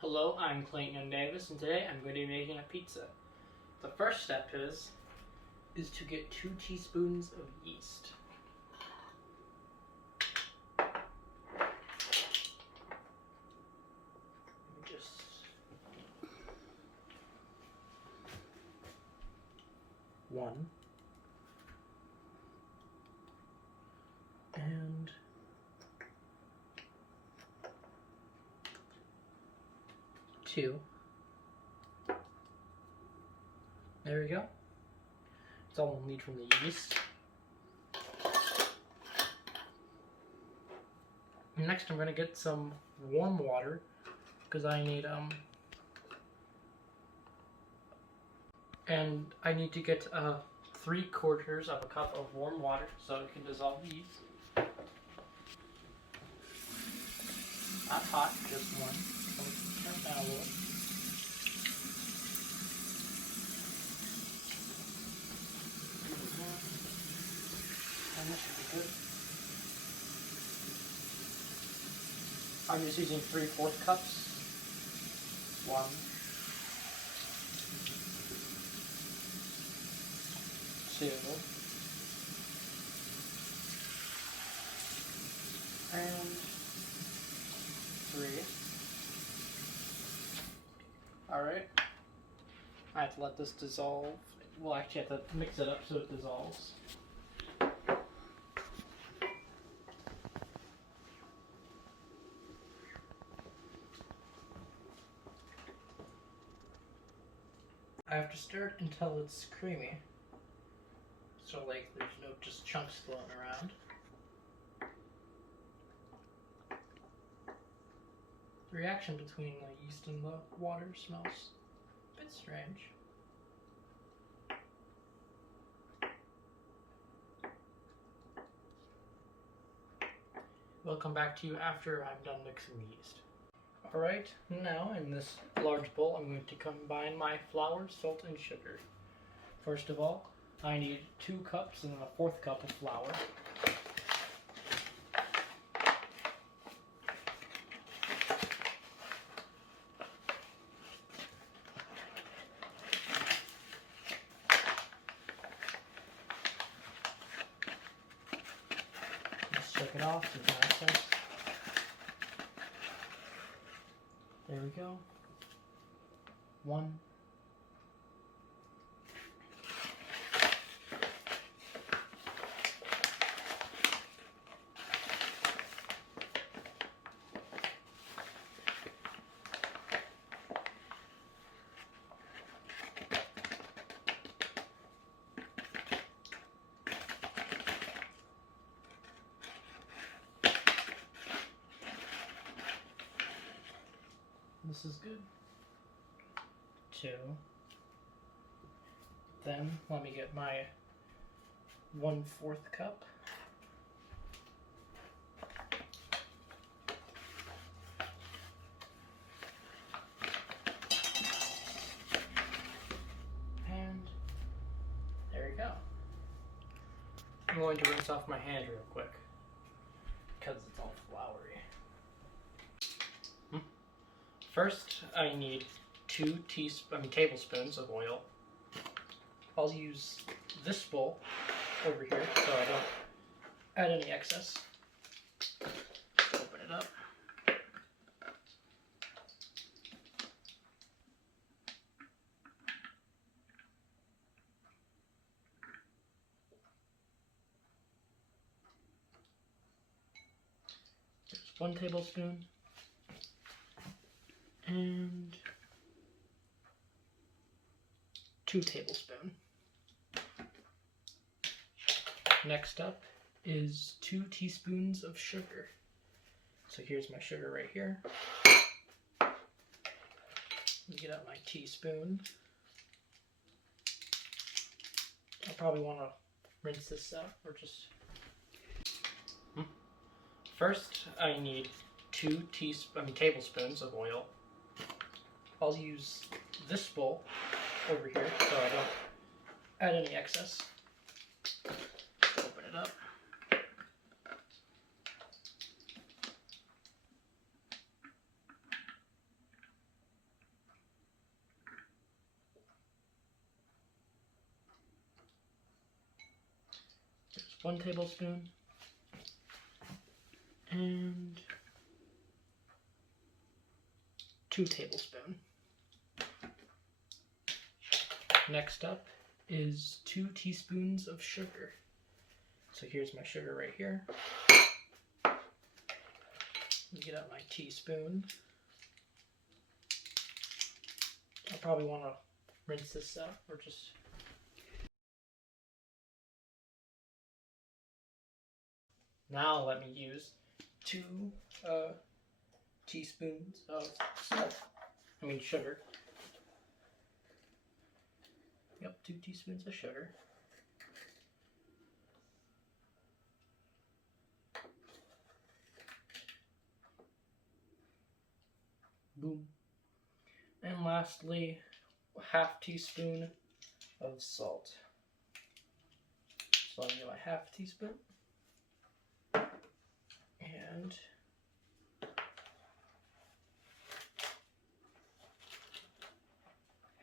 Hello, I'm Clayton Davis, and today I'm going to be making a pizza. The first step is to get 2 teaspoons of yeast. Just one and two. There we go. That's all we'll need from the yeast. Next, I'm going to get some warm water because I need and I need to get 3/4 of a cup of warm water so it can dissolve the yeast. Not hot, just warm. So we can turn it down a little. And this should be good. I'm just using 3/4 cups. 1, 2, and 3. Alright. I have to let this dissolve. We'll actually have to mix it up so it dissolves. I have to stir it until it's creamy. So like there's no just chunks floating around. The reaction between the yeast and the water smells a bit strange. We'll come back to you after I'm done mixing the yeast. Alright, now in this large bowl I'm going to combine my flour, salt, and sugar. First of all, I need 2 cups and a 1/4 cup of flour. Let's check it off, see what it says. There we go. 1. This is good. 2. Then let me get my 1/4 cup. And there we go. I'm going to rinse off my hand real quick because it's all floury. First, I need 2 tablespoons of oil. I'll use this bowl over here so I don't add any excess. Open it up. There's 1 tablespoon. And 2 tablespoons. Next up is 2 teaspoons of sugar. So here's my sugar right here. Let me get out my teaspoon. I'll probably want to rinse this out or just... First, I need 2 tablespoons of oil. I'll use this bowl over here so I don't add any excess. Open it up. 1 tablespoon. And 2 tablespoons. Next up is 2 teaspoons of sugar. So here's my sugar right here. Let me get out my teaspoon. I'll probably want to rinse this out or just... Now let me use 2 teaspoons of sugar. Yep, 2 teaspoons of sugar. Boom. And lastly, ½ teaspoon of salt. So I'll get my ½ teaspoon. And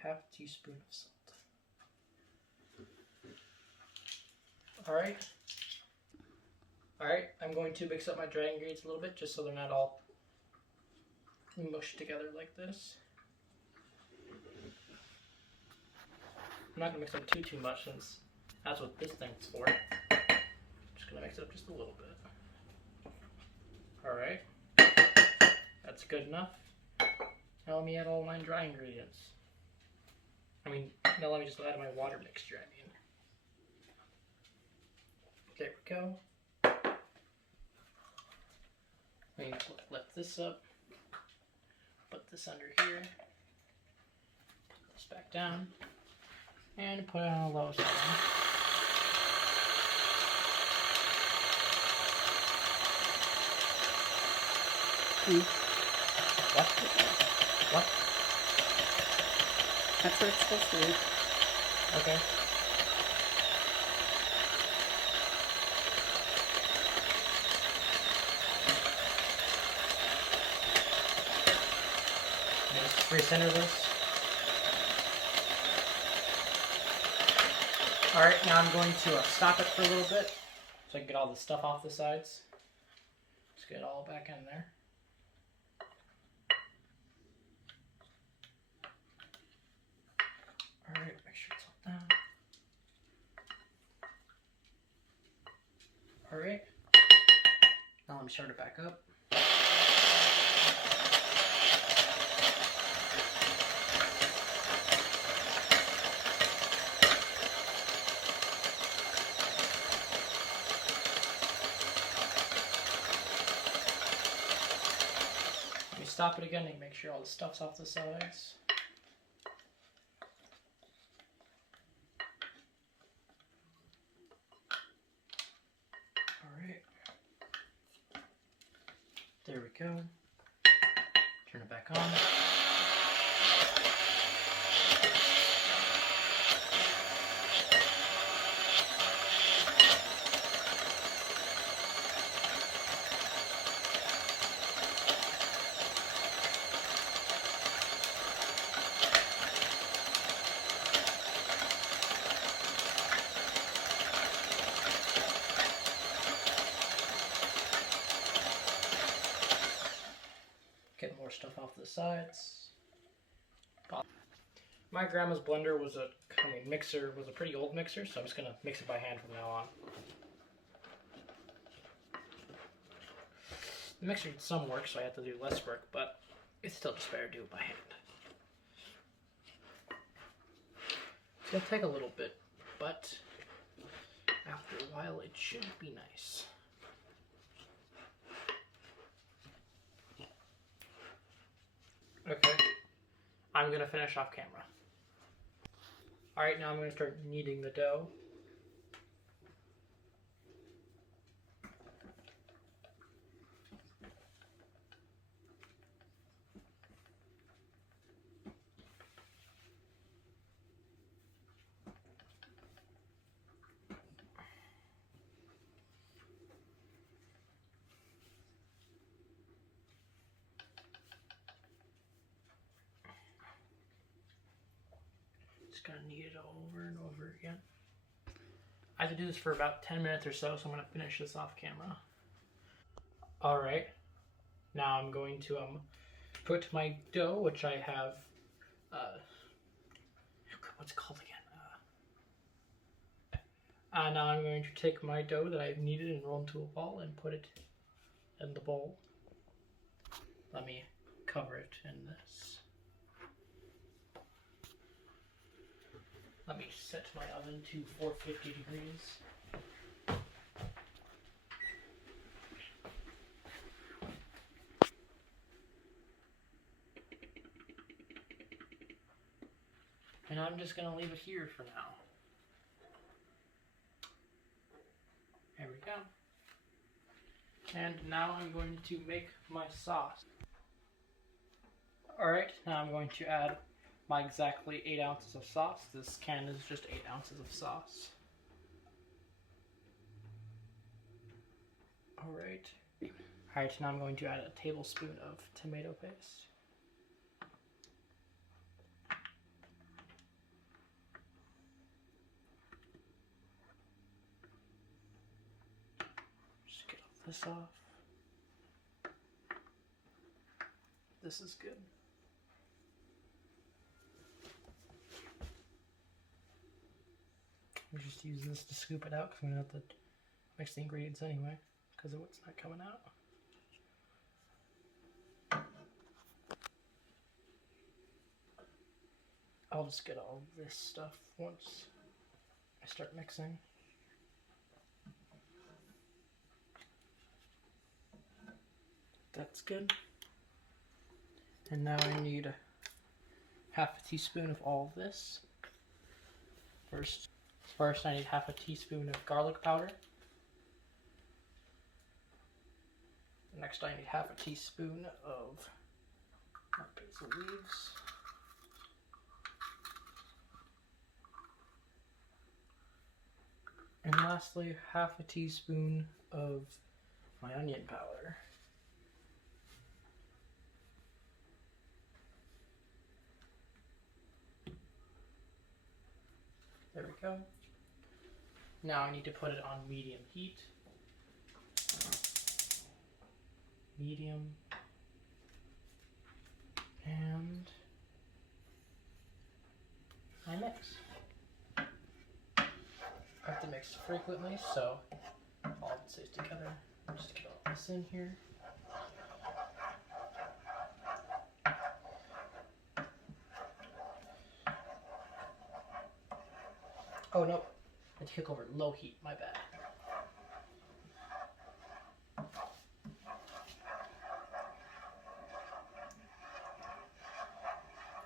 ½ teaspoon of salt. Alright, I'm going to mix up my dry ingredients a little bit just so they're not all mushed together like this. I'm not going to mix up too much since that's what this thing's for. I'm just going to mix it up just a little bit. Alright, that's good enough. Now let me add all my dry ingredients. Now let me just add my water mixture, There we go. Let me lift this up. Put this under here. Put this back down. And put it on a low setting. What? What? That's what it's supposed to do. Okay. Let's recenter this. Alright, now I'm going to stop it for a little bit so I can get all the stuff off the sides. Just get it all back in there. Alright, make sure it's all down. Alright. Now let me start it back up. Let me stop it again and make sure all the stuff's off the sides. There we go. Turn it back on. Get more stuff off the sides. My grandma's blender was mixer was a pretty old mixer, so I'm just gonna mix it by hand from now on. The mixer did some work, so I had to do less work, but it's still just better to do it by hand. It's gonna take a little bit, but after a while it should be nice. Okay, I'm gonna finish off camera. Alright, now I'm gonna start kneading the dough. Just gotta knead it over and over again. I have to do this for about 10 minutes or so, so I'm going to finish this off camera. Alright, now I'm going to put my dough, which I have, what's it called again? Now I'm going to take my dough that I've kneaded and rolled into a ball and put it in the bowl. Let me cover it in this. Let me set my oven to 450 degrees. And I'm just going to leave it here for now. There we go. And now I'm going to make my sauce. Alright, now I'm going to add my exactly 8 ounces of sauce. This can is just 8 ounces of sauce. Alright. Alright, now I'm going to add a tablespoon of tomato paste. Just get all this off. This is good. I'll just use this to scoop it out because I'm going to have to mix the ingredients anyway because of what's not coming out. I'll just get all this stuff once I start mixing. That's good. And now I need half a teaspoon of all of this. First I need half a teaspoon of garlic powder. Next I need half a teaspoon of basil leaves. And lastly, half a teaspoon of my onion powder. There we go. Now I need to put it on medium heat. Medium. And I mix. I have to mix frequently, so all it stays together. Just get all this in here. Oh no, I had to cook over low heat, my bad.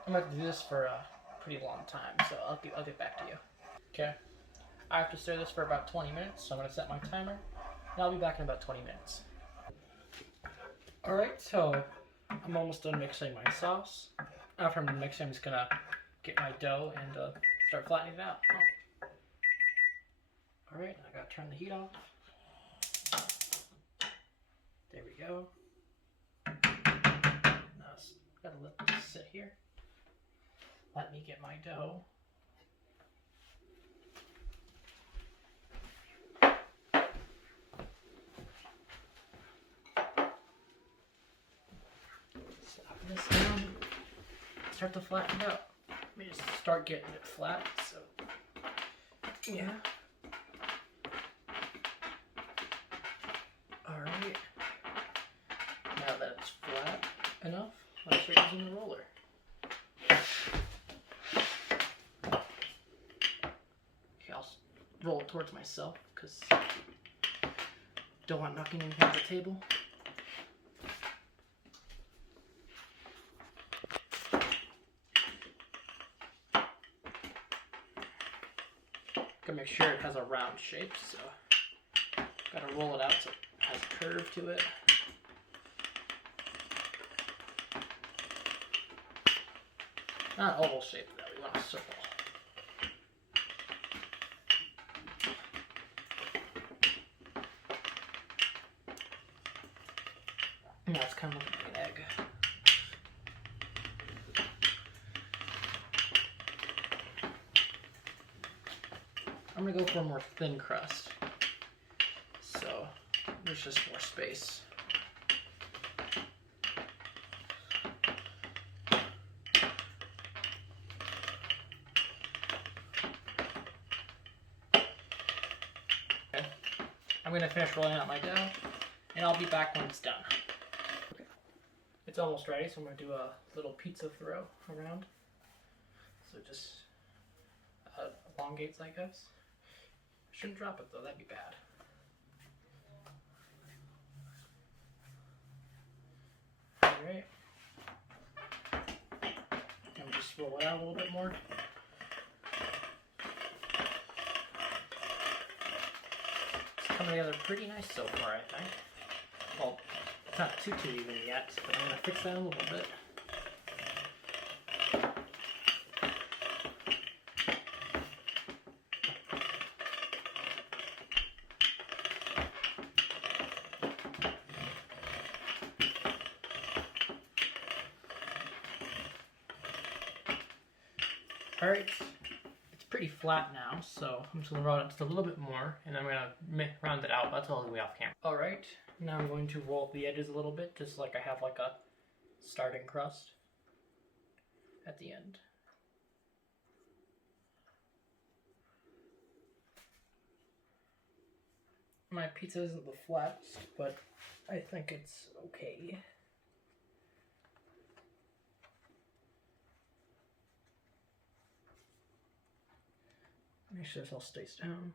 I'm going to do this for a pretty long time, so I'll get back to you. Okay, I have to stir this for about 20 minutes, so I'm going to set my timer, and I'll be back in about 20 minutes. Alright, so I'm almost done mixing my sauce. After I'm done mixing, I'm just going to get my dough and start flattening it out. Alright, I gotta turn the heat off. There we go. Now gotta let this sit here. Let me get my dough. Slap this down. Start to flatten it out. Let me just start getting it flat. So, yeah. Alright, now that it's flat enough, I'll start using the roller. Okay, I'll roll it towards myself because I don't want knocking anything off the table. Gotta make sure it has a round shape, so gotta roll it out so has a curve to it. Not an oval shape though, we want a circle. Now it's kind of looking like an egg. I'm gonna go for a more thin crust. So there's just more space. Okay. I'm gonna finish rolling out my dough, and I'll be back when it's done. Okay. It's almost ready, so I'm gonna do a little pizza throw around. So just elongates, I guess. Shouldn't drop it though, that'd be bad. Alright. And just roll it out a little bit more. It's coming together pretty nice so far, I think. Well, it's not too even yet, but I'm gonna fix that a little bit. Alright, it's pretty flat now, so I'm just going to round it just a little bit more, and I'm going to round it out. That's all the way off camera. Alright, now I'm going to roll up the edges a little bit, just like I have like a starting crust at the end. My pizza isn't the flattest, but I think it's okay. Make sure this all stays down.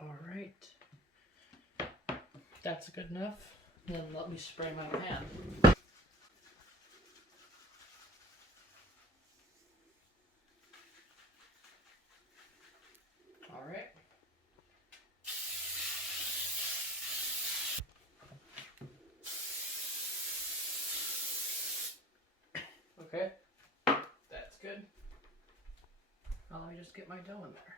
Alright, that's good enough. Then let me spray my pan. Alright. Okay, that's good. Now let me just get my dough in there.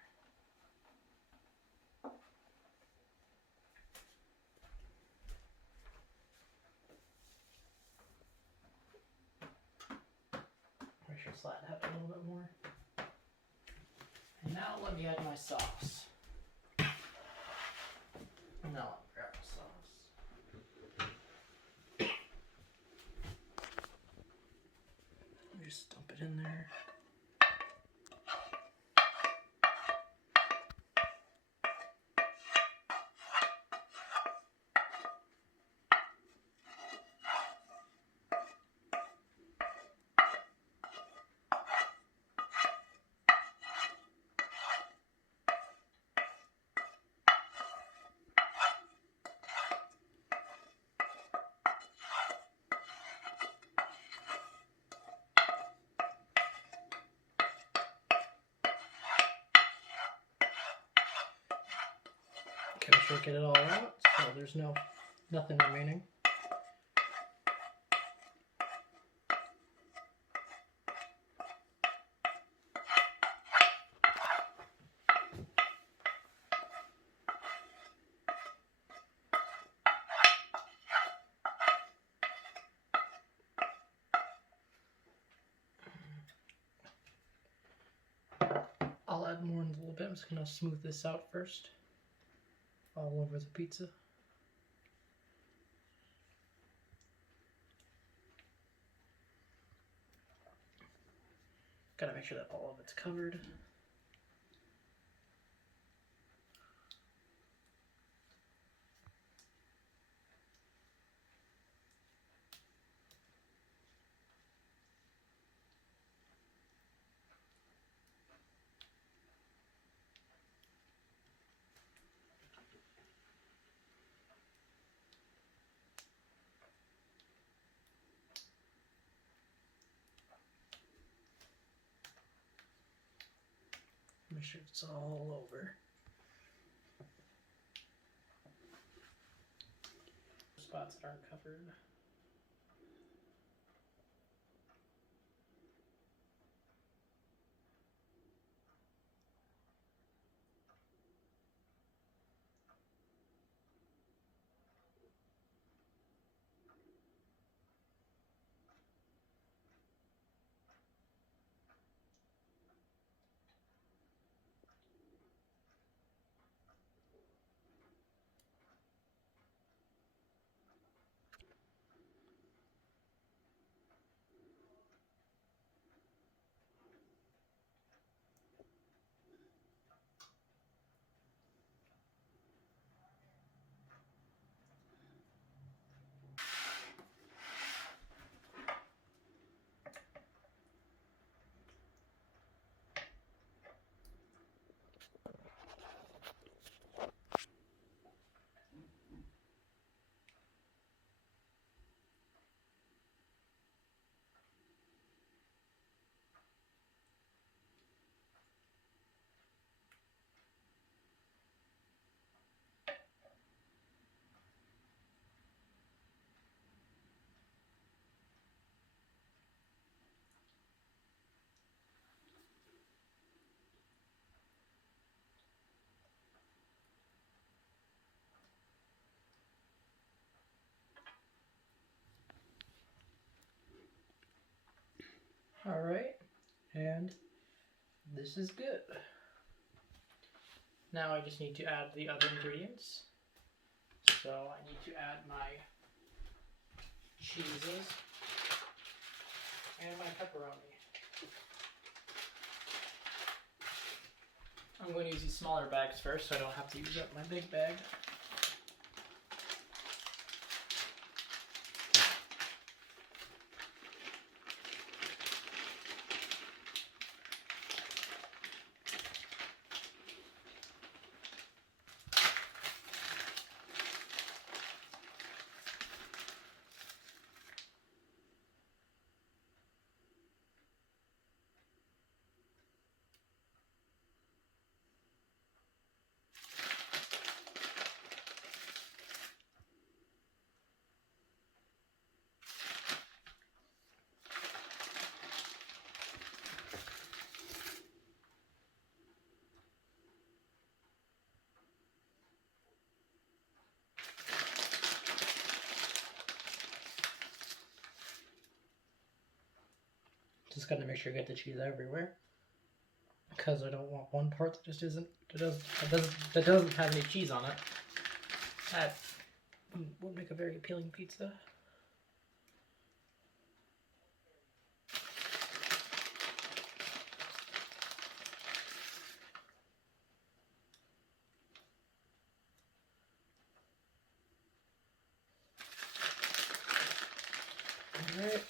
I should flatten out a little bit more. And now let me add my sauce. Now let me grab the sauce. Let me just dump it in there. Okay, make sure to get it all out so there's nothing remaining. I'll add more in a little bit. I'm just going to smooth this out first. All over the pizza. Gotta make sure that all of it's covered. Make sure it's all over. Spots that aren't covered. Alright, and this is good. Now I just need to add the other ingredients. So I need to add my cheeses and my pepperoni. I'm going to use these smaller bags first so I don't have to use up my big bag. Just gotta make sure I get the cheese everywhere, because I don't want one part that just isn't that doesn't have any cheese on it. That would make a very appealing pizza. All right.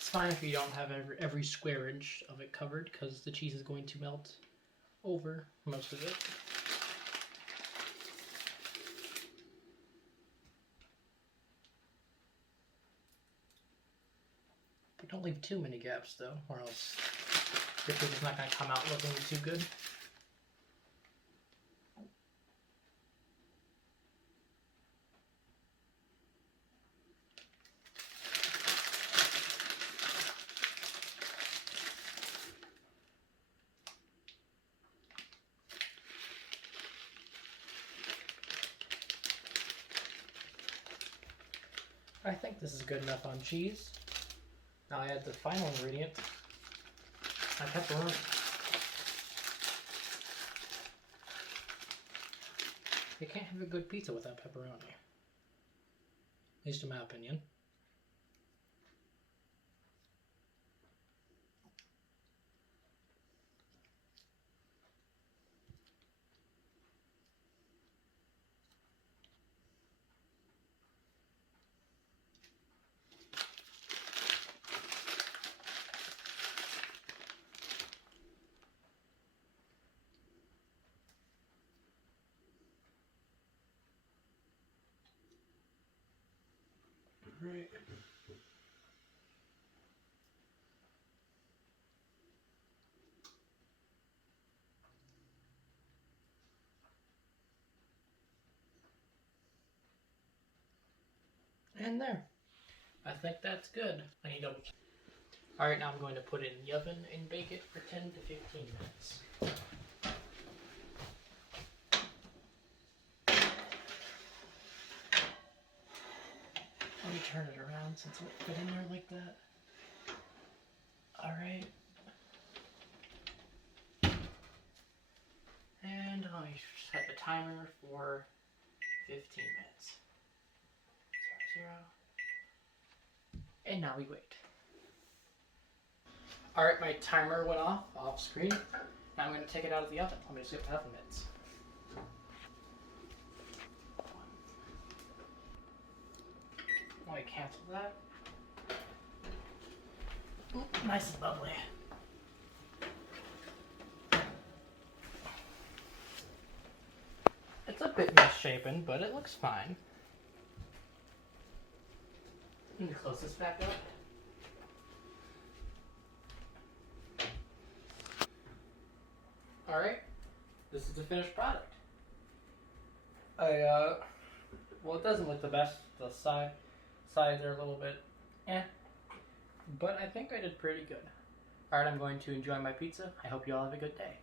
It's fine if you don't have every square inch of it covered, because the cheese is going to melt over most of it. But don't leave too many gaps though, or else your pizza's not going to come out looking too good. I think this is good enough on cheese. Now I add the final ingredient, my pepperoni. You can't have a good pizza without pepperoni. At least in my opinion. Right. And there. I think that's good. I need double check. Alright, now I'm going to put it in the oven and bake it for 10 to 15 minutes. Let me turn it around since it won't fit in there like that. Alright. And let me set the timer for 15 minutes. 0, 0. And now we wait. Alright, my timer went off screen. Now I'm going to take it out of the oven. Let me just get the oven mitts. Let me cancel that. Ooh, nice and lovely. It's a bit misshapen, but it looks fine. Let me close this back up. Alright, this is the finished product. Well, it doesn't look the best. The sides are a little bit but I think I did pretty good. Alright, I'm going to enjoy my pizza. I hope you all have a good day.